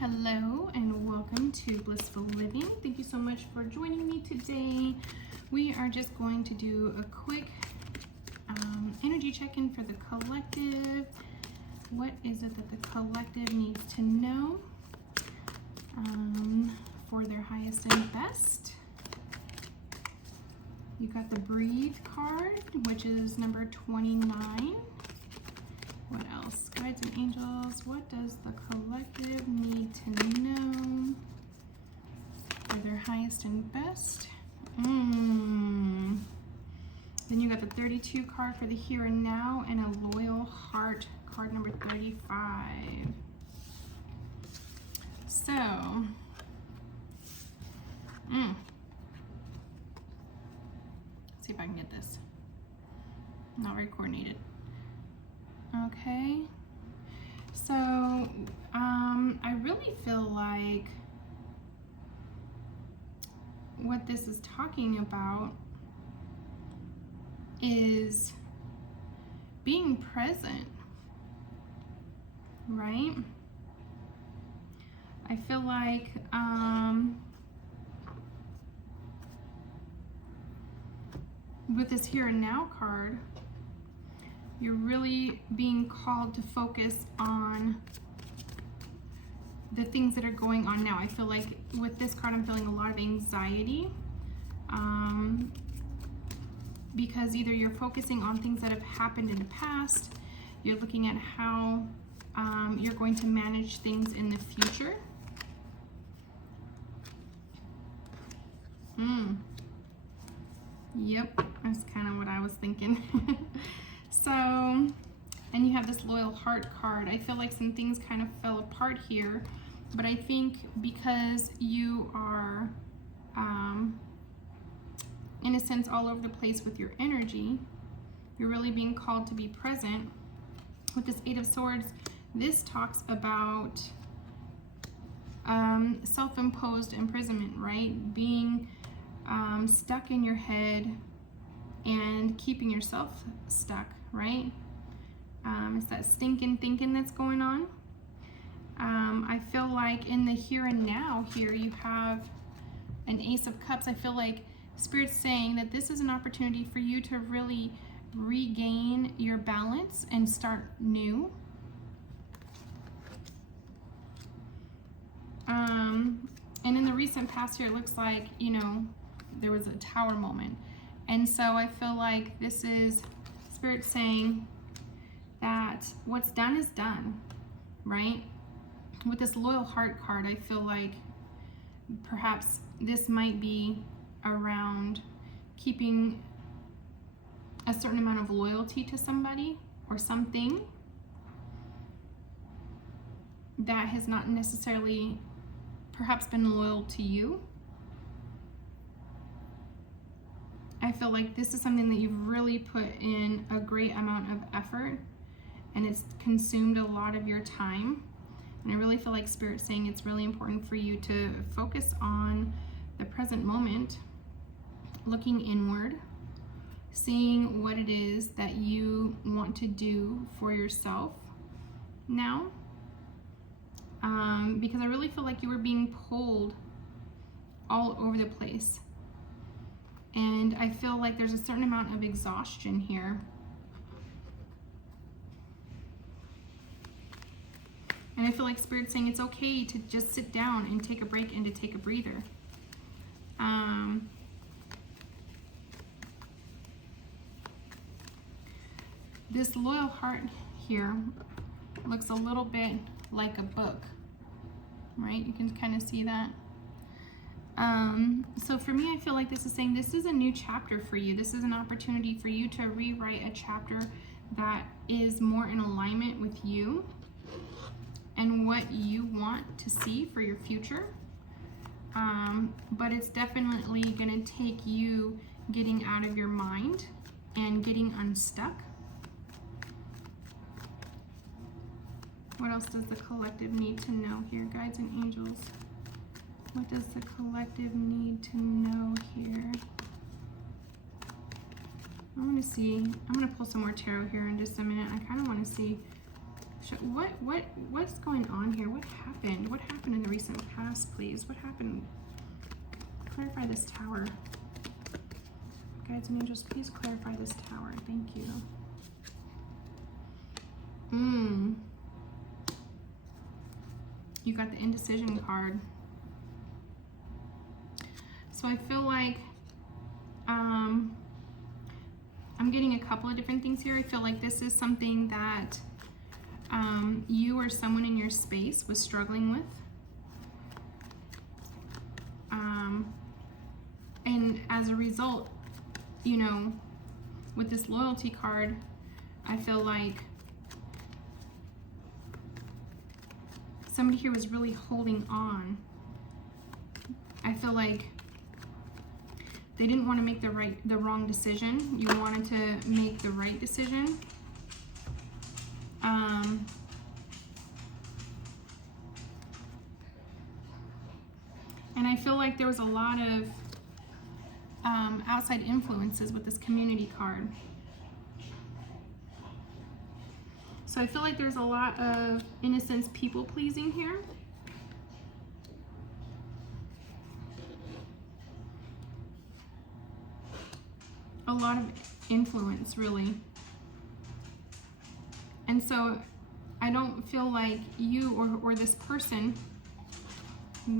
Hello and welcome to BlissFull Living. Thank you so much for joining me today. We are just going to do a quick energy check-in for the collective. What is it that the collective needs to know for their highest and best? You got the Breathe card, which is number 29. What else? Guides and angels. What does the collective need to know for their highest and best? Then you got the 32 card for the here and now and a loyal heart, card number 35. So, let's see if I can get this. Not very coordinated. Okay, so I really feel like what this is talking about is being present, right? I feel like with this here and now card, you're really being called to focus on the things that are going on now. I feel like with this card, I'm feeling a lot of anxiety because either you're focusing on things that have happened in the past, you're looking at how you're going to manage things in the future. Yep, that's kind of what I was thinking. So, and you have this loyal heart card. I feel like some things kind of fell apart here, but I think because you are, in a sense, all over the place with your energy, you're really being called to be present. With this Eight of Swords, this talks about self-imposed imprisonment, right? Being stuck in your head and keeping yourself stuck, right? It's that stinking thinking that's going on. I feel like in the here and now here you have an Ace of Cups. I feel like Spirit's saying that this is an opportunity for you to really regain your balance and start new. And in the recent past here, it looks like, you know, there was a tower moment. And so I feel like this is Spirit saying that what's done is done, right? With this loyal heart card, I feel like perhaps this might be around keeping a certain amount of loyalty to somebody or something that has not necessarily perhaps been loyal to you. I feel like this is something that you've really put in a great amount of effort and it's consumed a lot of your time. And I really feel like Spirit's saying it's really important for you to focus on the present moment, looking inward, seeing what it is that you want to do for yourself now. Because I really feel like you were being pulled all over the place. And I feel like there's a certain amount of exhaustion here. And I feel like Spirit's saying it's okay to just sit down and take a break and to take a breather. This loyal heart here looks a little bit like a book, right? You can kind of see that. So for me, I feel like this is saying this is a new chapter for you. This is an opportunity for you to rewrite a chapter that is more in alignment with you and what you want to see for your future. But it's definitely going to take you getting out of your mind and getting unstuck. What else does the collective need to know here, guides and angels? What does the collective need to know here? I want to see. I'm going to pull some more tarot here in just a minute. I kind of want to see what's going on here. What happened? What happened in the recent past, please? What happened? Clarify this Tower. Guides and angels, please clarify this Tower. Thank you. You got the indecision card. So I feel like I'm getting a couple of different things here. I feel like this is something that you or someone in your space was struggling with. And as a result, you know, with this loyalty card, I feel like somebody here was really holding on. I feel like they didn't want to make the wrong decision. You wanted to make the right decision. And I feel like there was a lot of outside influences with this community card. So I feel like there's a lot of, in a sense, people pleasing here. A lot of influence, really. And so I don't feel like you or this person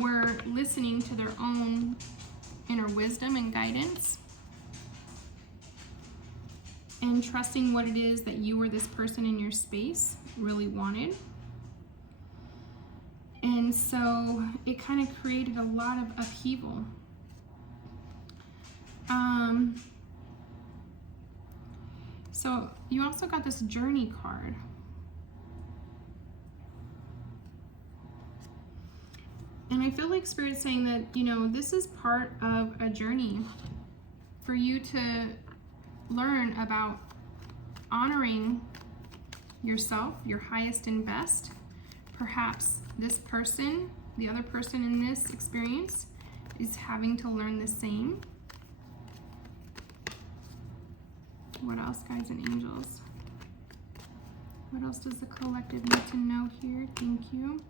were listening to their own inner wisdom and guidance and trusting what it is that you or this person in your space really wanted. And so it kind of created a lot of upheaval. So you also got this journey card. And I feel like Spirit's saying that, you know, this is part of a journey for you to learn about honoring yourself, your highest and best. Perhaps this person, the other person in this experience, is having to learn the same. What else, guides and angels? What else does the collective need to know here? Thank you.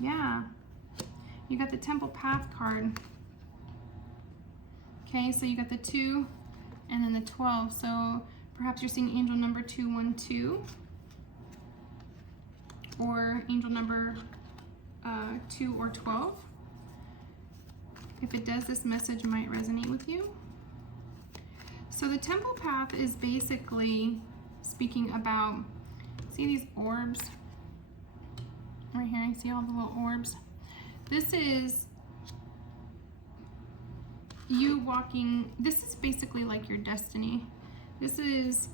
Yeah. You got the Temple Path card. Okay, so you got the 2 and then the 12. So perhaps you're seeing angel number 212 or angel number 2 or 12. If it does, this message might resonate with you. So the Temple Path is basically speaking about, see these orbs? Right here, I see all the little orbs. This is you walking, this is basically like your destiny. This is,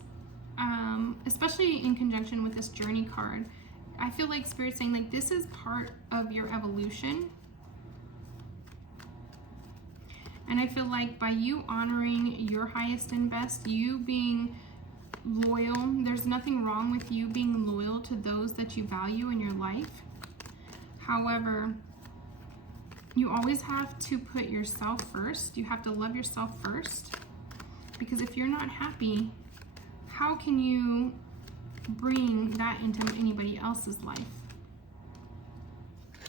especially in conjunction with this journey card, I feel like Spirit's saying like this is part of your evolution. And I feel like by you honoring your highest and best, you being loyal, there's nothing wrong with you being loyal to those that you value in your life. However, you always have to put yourself first. You have to love yourself first. Because if you're not happy, how can you bring that into anybody else's life?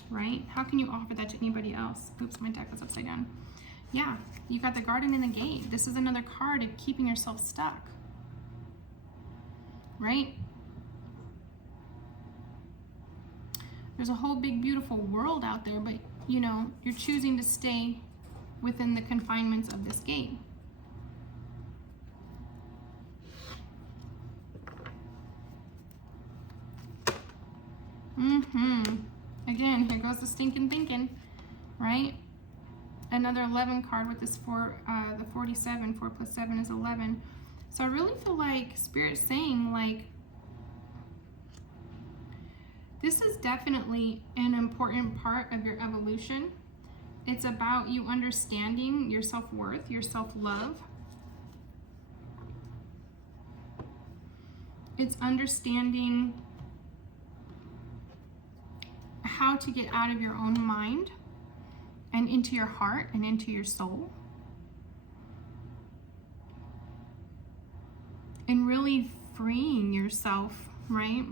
Right? How can you offer that to anybody else? Oops, my deck was upside down. Yeah, you got the Garden and the Gate. This is another card of keeping yourself stuck. Right? There's a whole big beautiful world out there, but you know, you're choosing to stay within the confinements of this gate. Again, here goes the stinking thinking, right? Another 11 card with this the 47. 4 plus 7 is 11. So I really feel like Spirit's saying like, this is definitely an important part of your evolution. It's about you understanding your self-worth, your self-love. It's understanding how to get out of your own mind and into your heart and into your soul. And really freeing yourself, right?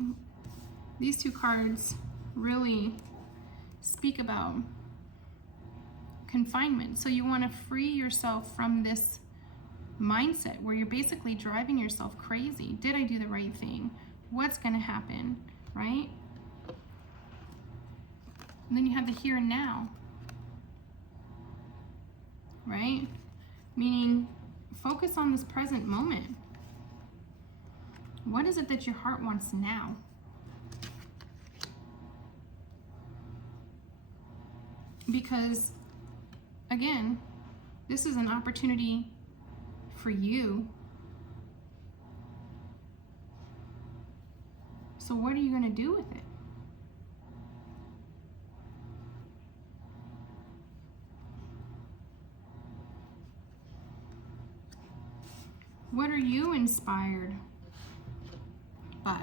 These two cards really speak about confinement. So you want to free yourself from this mindset where you're basically driving yourself crazy. Did I do the right thing? What's going to happen, right? And then you have the here and now, right? Meaning, focus on this present moment. What is it that your heart wants now? Because, again, this is an opportunity for you. So what are you going to do with it? What are you inspired by?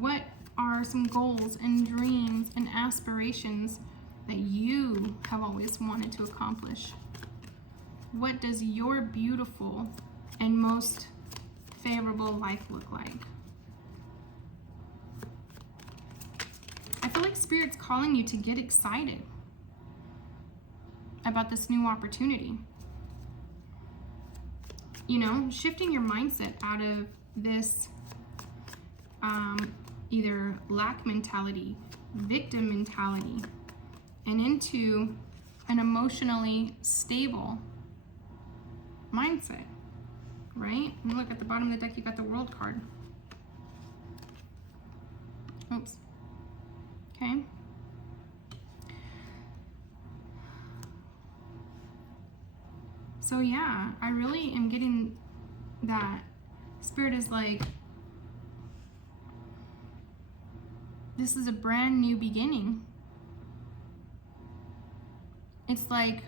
What are some goals and dreams and aspirations that you have always wanted to accomplish? What does your beautiful and most favorable life look like? I feel like Spirit's calling you to get excited about this new opportunity. You know, shifting your mindset out of this either lack mentality, victim mentality, and into an emotionally stable mindset, right? And look at the bottom of the deck, you got the World card. Oops. Okay. So yeah, I really am getting that Spirit is like, this is a brand new beginning. It's like,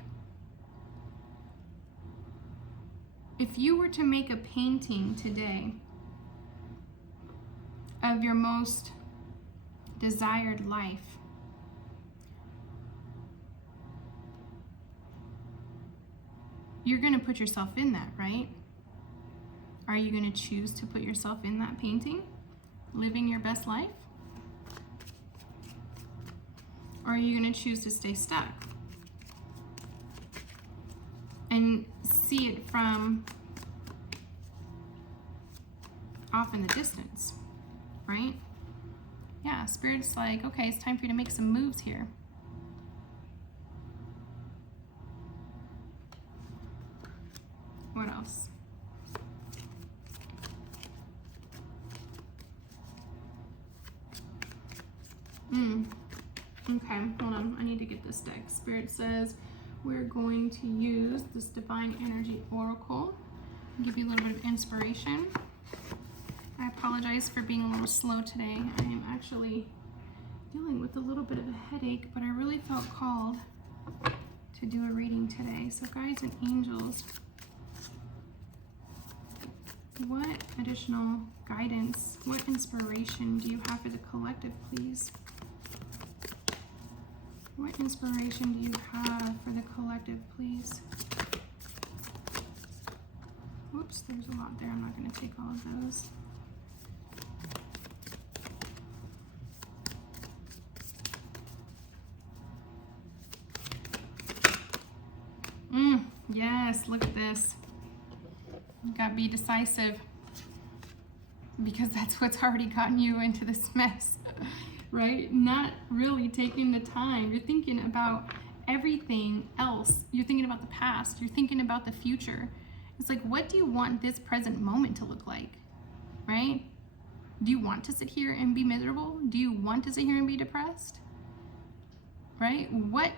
if you were to make a painting today of your most desired life, you're going to put yourself in that, right? Are you going to choose to put yourself in that painting, living your best life? Or are you going to choose to stay stuck and see it from off in the distance, right? Yeah, Spirit's like, okay, it's time for you to make some moves here. What else? Okay, hold on. I need to get this deck. Spirit says we're going to use this Divine Energy Oracle. Give you a little bit of inspiration. I apologize for being a little slow today. I am actually dealing with a little bit of a headache, but I really felt called to do a reading today. So guides and angels, what additional guidance, what inspiration do you have for the collective, please? What inspiration do you have for the collective, please? Whoops, there's a lot there. I'm not going to take all of those. Yes, look at this. You gotta be decisive, because that's what's already gotten you into this mess, right? Not really taking the time. You're thinking about everything else. You're thinking about the past. You're thinking about the future. It's like, what do you want this present moment to look like, right? Do you want to sit here and be miserable? Do you want to sit here and be depressed, right? What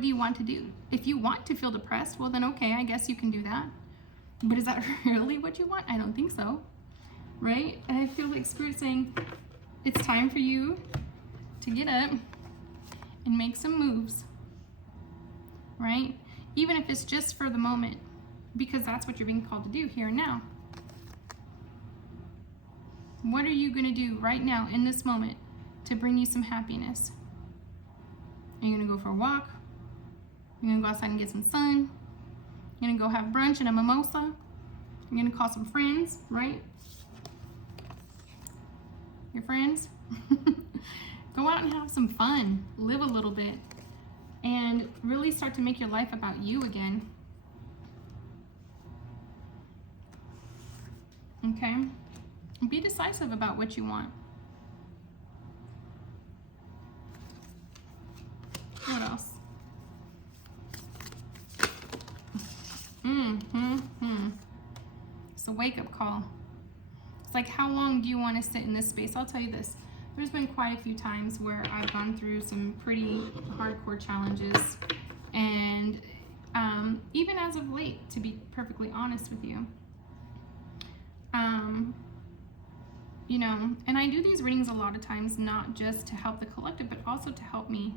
do you want to do? If you want to feel depressed, well then okay, I guess you can do that. But is that really what you want? I don't think so, right? And I feel like Spirit's saying it's time for you to get up and make some moves, right? Even if it's just for the moment, because that's what you're being called to do here and now. What are you going to do right now in this moment to bring you some happiness? Are you going to go for a walk? You're going to go outside and get some sun? You're gonna go have brunch and a mimosa. You're gonna call some friends, right? Your friends. Go out and have some fun. Live a little bit. And really start to make your life about you again. Okay? Be decisive about what you want. What else? It's a wake-up call. It's like, how long do you want to sit in this space? I'll tell you this. There's been quite a few times where I've gone through some pretty hardcore challenges. And even as of late, to be perfectly honest with you, you know, and I do these readings a lot of times, not just to help the collective, but also to help me,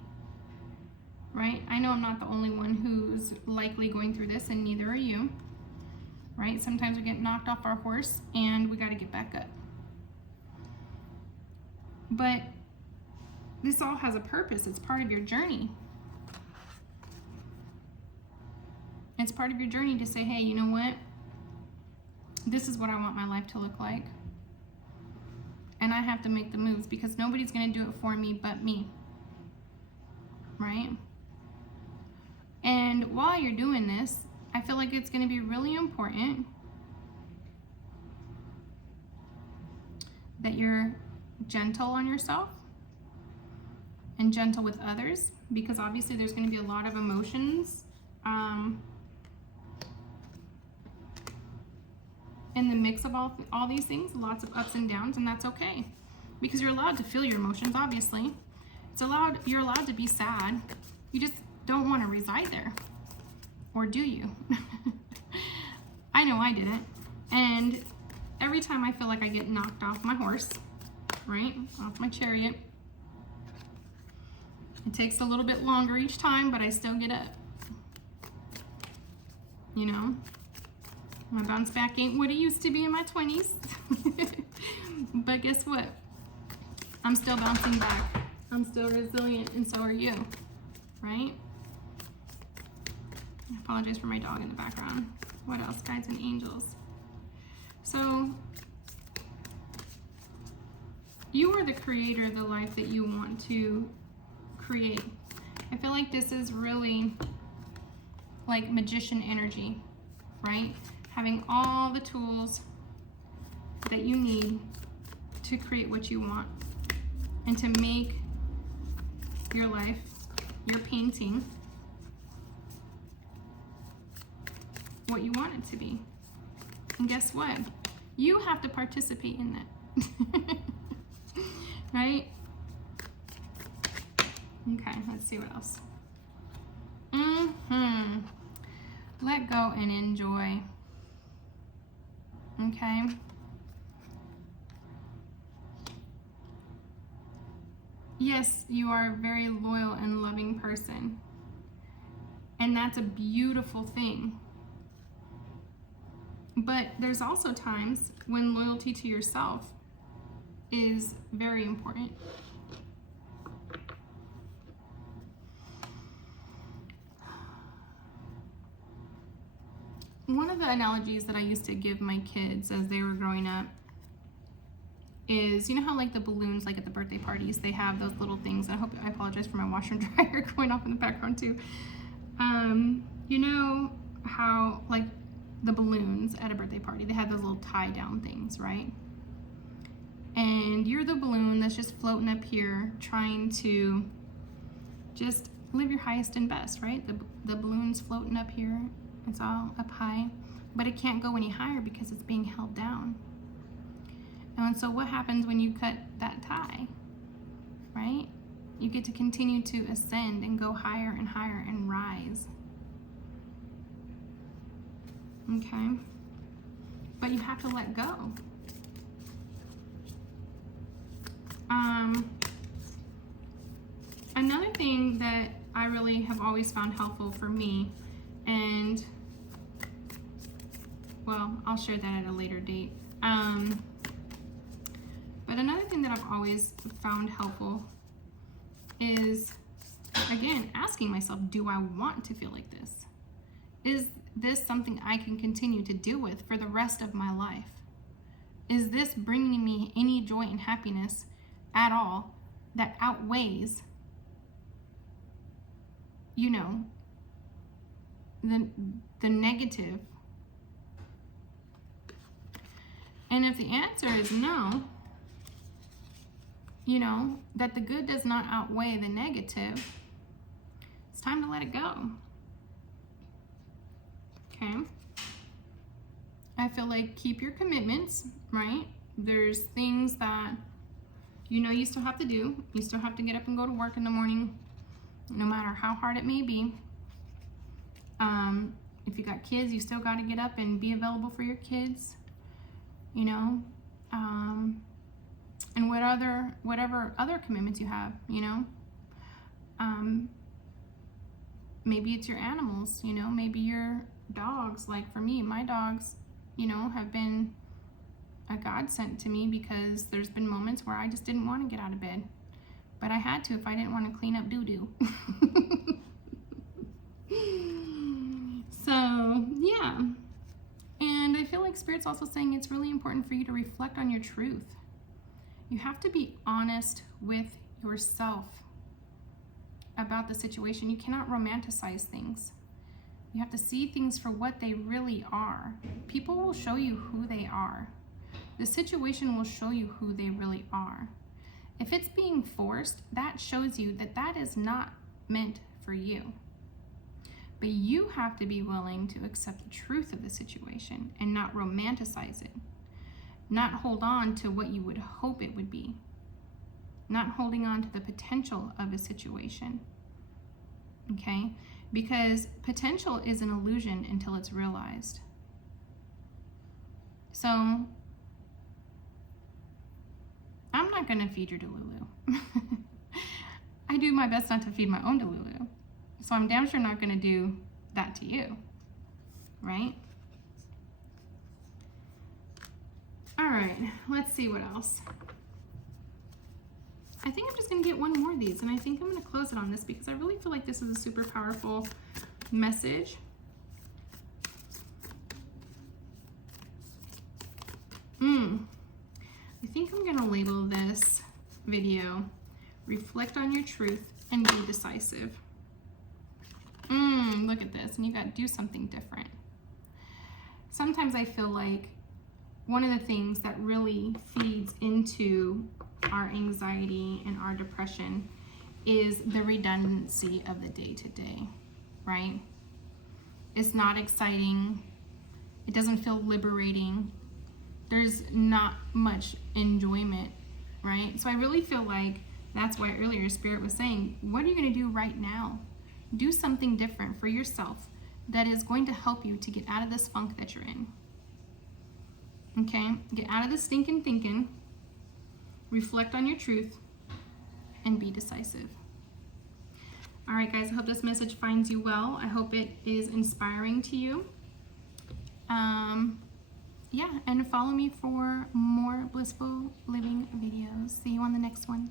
right? I know I'm not the only one who's likely going through this, and neither are you, right? Sometimes we get knocked off our horse and we got to get back up. But this all has a purpose. It's part of your journey. It's part of your journey to say, hey, you know what? This is what I want my life to look like. And I have to make the moves because nobody's going to do it for me but me. Right? And while you're doing this, I feel like it's going to be really important that you're gentle on yourself and gentle with others, because obviously there's going to be a lot of emotions in the mix of all these things, lots of ups and downs, and that's okay, because you're allowed to feel your emotions. Obviously you're allowed to be sad. You just don't want to reside there, or do you? I know I didn't. And every time I feel like I get knocked off my horse, right, off my chariot, it takes a little bit longer each time, but I still get up. You know, my bounce back ain't what it used to be in my 20s. But guess what? I'm still bouncing back. I'm still resilient, and so are you, right? I apologize for my dog in the background. What else? Guides and angels. So, you are the creator of the life that you want to create. I feel like this is really like magician energy, right? Having all the tools that you need to create what you want and to make your life, your painting, what you want it to be. And guess what? You have to participate in that. Right? Okay, let's see what else. Let go and enjoy. Okay? Yes, you are a very loyal and loving person. And that's a beautiful thing. But there's also times when loyalty to yourself is very important. One of the analogies that I used to give my kids as they were growing up is, you know how like the balloons, like at the birthday parties, they have those little things. I apologize for my washer and dryer going off in the background too. You know how like the balloons at a birthday party, they have those little tie down things, right? And you're the balloon that's just floating up here trying to just live your highest and best, right? The balloon's floating up here. It's all up high, but it can't go any higher because it's being held down. And so what happens when you cut that tie, right? You get to continue to ascend and go higher and higher and rise. Okay? But you have to let go. Another thing that I really have always found helpful for me, and well, I'll share that at a later date. But another thing that I've always found helpful is, again, asking myself, do I want to feel like this? this something I can continue to deal with for the rest of my life? Is this bringing me any joy and happiness at all that outweighs, you know, the negative? And if the answer is no, you know, that the good does not outweigh the negative, it's time to let it go. Okay? I feel like keep your commitments, right? There's things that you know you still have to do. You still have to get up and go to work in the morning, no matter how hard it may be. If you got kids, you still got to get up and be available for your kids, you know, and whatever other commitments you have, you know. Maybe it's your animals, you know, maybe your dogs. Like for me, my dogs, you know, have been a godsend to me, because there's been moments where I just didn't want to get out of bed, but I had to if I didn't want to clean up doo-doo. So yeah, and I feel like Spirit's also saying it's really important for you to reflect on your truth. You have to be honest with yourself about the situation. You cannot romanticize things. You have to see things for what they really are. People will show you who they are. The situation will show you who they really are. If it's being forced, that shows you that that is not meant for you. But you have to be willing to accept the truth of the situation and not romanticize it. Not hold on to what you would hope it would be. Not holding on to the potential of a situation. Okay? Because potential is an illusion until it's realized. So, I'm not going to feed your Delulu. I do my best not to feed my own Delulu. So I'm damn sure not going to do that to you. Right? All right, let's see what else. I think I'm just going to get one more of these, and I think I'm going to close it on this, because I really feel like this is a super powerful message. I think I'm going to label this video, Reflect on Your Truth and Be Decisive. Look at this, and you got to do something different. Sometimes I feel like one of the things that really feeds into our anxiety and our depression is the redundancy of the day-to-day, right? It's not exciting. It doesn't feel liberating. There's not much enjoyment, right? So I really feel like that's why earlier Spirit was saying, what are you going to do right now? Do something different for yourself that is going to help you to get out of this funk that you're in. Okay? Get out of the stinking thinking. Reflect on your truth and be decisive. All right, guys, I hope this message finds you well. I hope it is inspiring to you. Yeah, and follow me for more blissful living videos. See you on the next one.